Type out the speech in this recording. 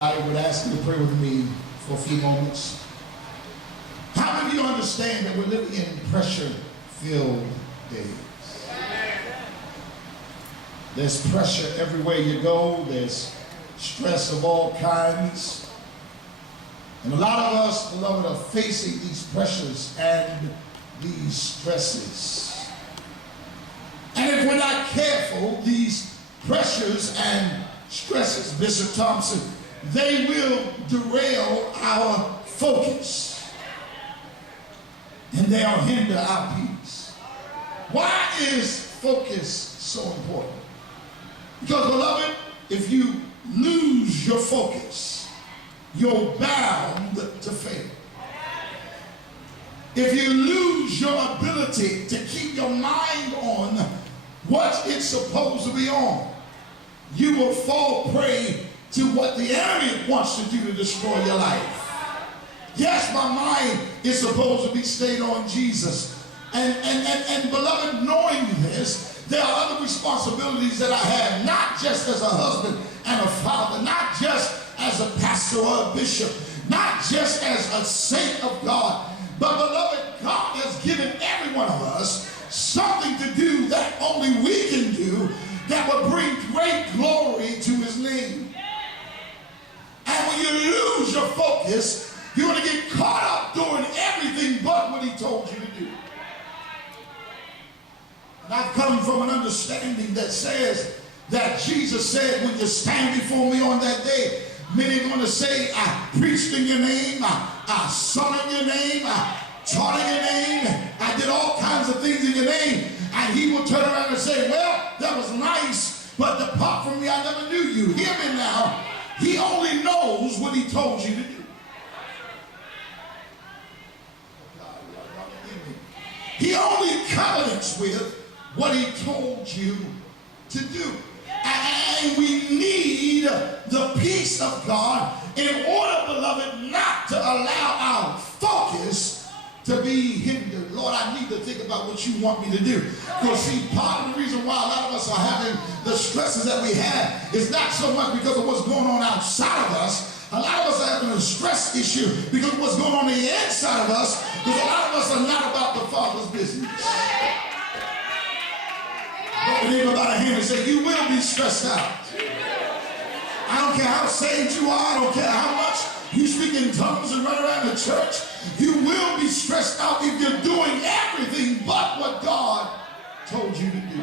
I would ask you to pray with me for a few moments. How many of you understand that we're living in pressure-filled days? There's pressure everywhere you go. There's stress of all kinds. And a lot of us, beloved, are facing these pressures and these stresses. And if we're not careful, these pressures and stresses, Bishop Thompson, they will derail our focus, and they'll hinder our peace. Why is focus so important? Because, beloved, if you lose your focus, you're bound to fail. If you lose your ability to keep your mind on what it's supposed to be on, you will fall prey to what the enemy wants to do to destroy your life. Yes, my mind is supposed to be stayed on Jesus. And beloved, knowing this, there are other responsibilities that I have, not just as a husband and a father, not just as a pastor or a bishop, not just as a saint of God, but beloved, God has given every one of us something to do that only we can do that will bring great glory to his name. And when you lose your focus, you're going to get caught up doing everything but what he told you to do. And I've come from an understanding that says that Jesus said, when you stand before me on that day, many are going to say, I preached in your name, I sung in your name, I taught in your name, I did all kinds of things in your name. And he will turn around and say, well, that was nice, but depart from me, I never knew you. Hear me now. He only knows what he told you to do. He only covenants with what he told you to do. And we need the peace of God in order, beloved, not to allow our focus to be hindered. Lord, I need to think about what you want me to do. Because see, part of the reason why a lot of us are having the stresses that we have is not so much because of what's going on outside of us. A lot of us are having a stress issue because of what's going on the inside of us, because a lot of us are not about the Father's business. Look at him about a hand and say, you will be stressed out. I don't care how saved you are, I don't care how much you speak in tongues and run around the church, you will be stressed out if you're doing everything but what God told you to do.